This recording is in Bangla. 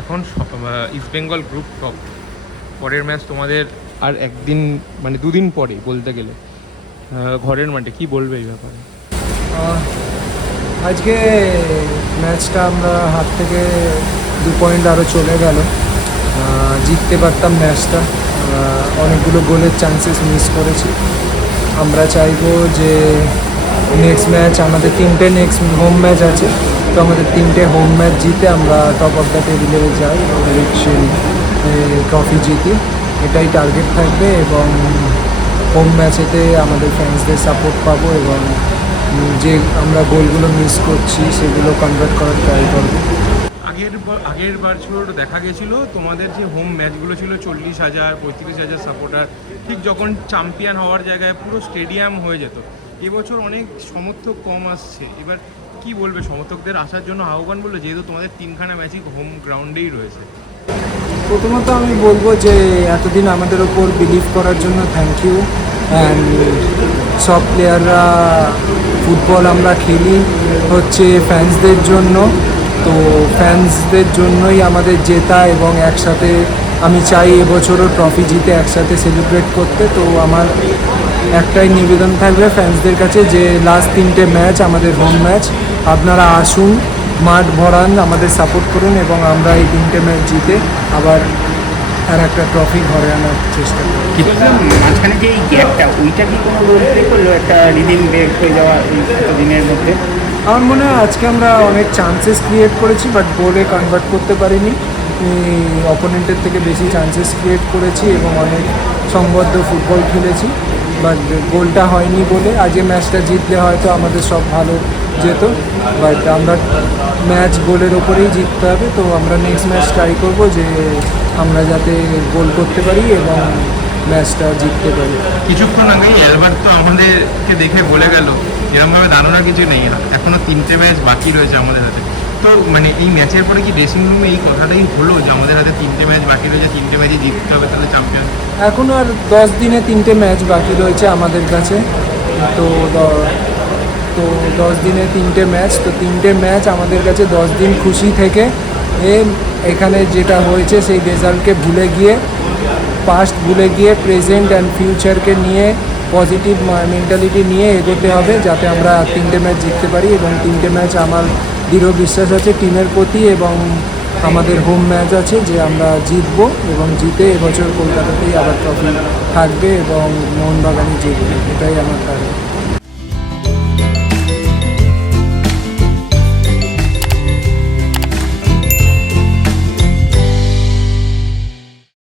এখন ইস্ট বেঙ্গল গ্রুপ টপ। পরের ম্যাচ তোমাদের আর একদিন মানে দুদিন পরে বলতে গেলে ঘরের মাঠে। কি বলবে এই ব্যাপারে? আজকে ম্যাচটা আমরা হাত থেকে 2 পয়েন্ট আরও চলে গেল। জিততে পারতাম ম্যাচটা, অনেকগুলো গোলের চান্সেস মিস করেছি। আমরা চাইবো যে নেক্সট ম্যাচ আমাদের 3টে নেক্সট হোম ম্যাচ আছে, তো আমাদের 3টে হোম ম্যাচ জিতে আমরা টপ অফ দ্য টেবিলে যাই এবং সেই ট্রফি জিতি, এটাই টার্গেট থাকবে। এবং হোম ম্যাচেতে আমাদের ফ্যান্সদের সাপোর্ট পাবো এবং যে আমরা গোলগুলো মিস করছি সেগুলো কনভার্ট করার ট্রাই করবো। আগের বছর দেখা গেছিল তোমাদের যে হোম ম্যাচগুলো ছিল 40,000 35,000 সাপোর্টার, ঠিক যখন চ্যাম্পিয়ন হওয়ার জায়গায় পুরো স্টেডিয়াম হয়ে যেত। এবছর অনেক সমর্থক কম আসছে। এবার কি বলবে সমর্থকদের আসার জন্য আহ্বান বললো, যেহেতু তোমাদের 3খানা ম্যাচই হোম গ্রাউন্ডেই রয়েছে? প্রথমত আমি বলবো যে এতদিন আমাদের ওপর বিলিভ করার জন্য থ্যাংক ইউ। অ্যান্ড সব প্লেয়াররা, ফুটবল আমরা খেলি হচ্ছে ফ্যান্সদের জন্য, তো ফ্যান্সদের জন্যই আমাদের জেতা এবং একসাথে আমি চাই এবছরও ট্রফি জিতে একসাথে সেলিব্রেট করতে। তো আমার একটাই নিবেদন থাকবে ফ্যান্সদের কাছে যে লাস্ট 3টে ম্যাচ আমাদের হোম ম্যাচ, আপনারা আসুন, মাঠ ভরান, আমাদের সাপোর্ট করুন এবং আমরা এই 3টে ম্যাচ জিতে আবার আর একটা ট্রফি ঘরে আনার চেষ্টা করি। মাঝখানে যে এই গ্যাপটা, ওইটা কি কোনো রোল প্লে করলো একটা রিদিম ব্রেক হয়ে যাওয়া এই দিনের মধ্যে? আমার মনে হয় আজকে আমরা অনেক চান্সেস ক্রিয়েট করেছি বাট গোলে কনভার্ট করতে পারিনি। অপোনেন্টের থেকে বেশি চান্সেস ক্রিয়েট করেছি এবং অনেক সংবদ্ধ ফুটবল খেলেছি, বাট গোলটা হয়নি বলে আজকে ম্যাচটা জিতলে হয়তো আমাদের সব ভালো যেত। বাট আমরা ম্যাচ গোলের ওপরেই জিততে হবে, তো আমরা নেক্সট ম্যাচ ট্রাই করবো যে আমরা যাতে গোল করতে পারি এবং ম্যাচটা জিততে পারি। কিছুক্ষণ আগেই অ্যালবার্ট তো আমাদেরকে দেখে বলে গেল এরকমভাবে দাঁড়ানোর কিছু নেই, এখনও 3টে ম্যাচ বাকি রয়েছে আমাদের হাতে। তো মানে এই ম্যাচের পরে কি ড্রেসিং রুমে এই কথাটাই হলো যে আমাদের হাতে 3টে ম্যাচ বাকি রয়েছে, 3টে ম্যাচই জিততে হবে তাহলে চ্যাম্পিয়ন? এখনও আর 10 দিনে 3টে ম্যাচ বাকি রয়েছে আমাদের কাছে, তো 10 দিনে 3টে ম্যাচ, তো 3টে ম্যাচ আমাদের কাছে 10 দিন খুশি থেকে এখানে যেটা হয়েছে সেই রেজাল্টকে ভুলে গিয়ে, পাস্ট ভুলে গিয়ে প্রেজেন্ট অ্যান্ড ফিউচারকে নিয়ে পজিটিভ মেন্টালিটি নিয়ে এগোতে হবে যাতে আমরা 3টে ম্যাচ জিততে পারি। এবং 3টে ম্যাচ আমার দৃঢ় বিশ্বাস আছে টিমের প্রতি এবং আমাদের হোম ম্যাচ আছে যে আমরা জিতবো এবং জিতে এবছর কলকাতাতেই আবার ট্রফি থাকবে এবং মোহনবাগানই জিতবে, এটাই আমার টার্গেট।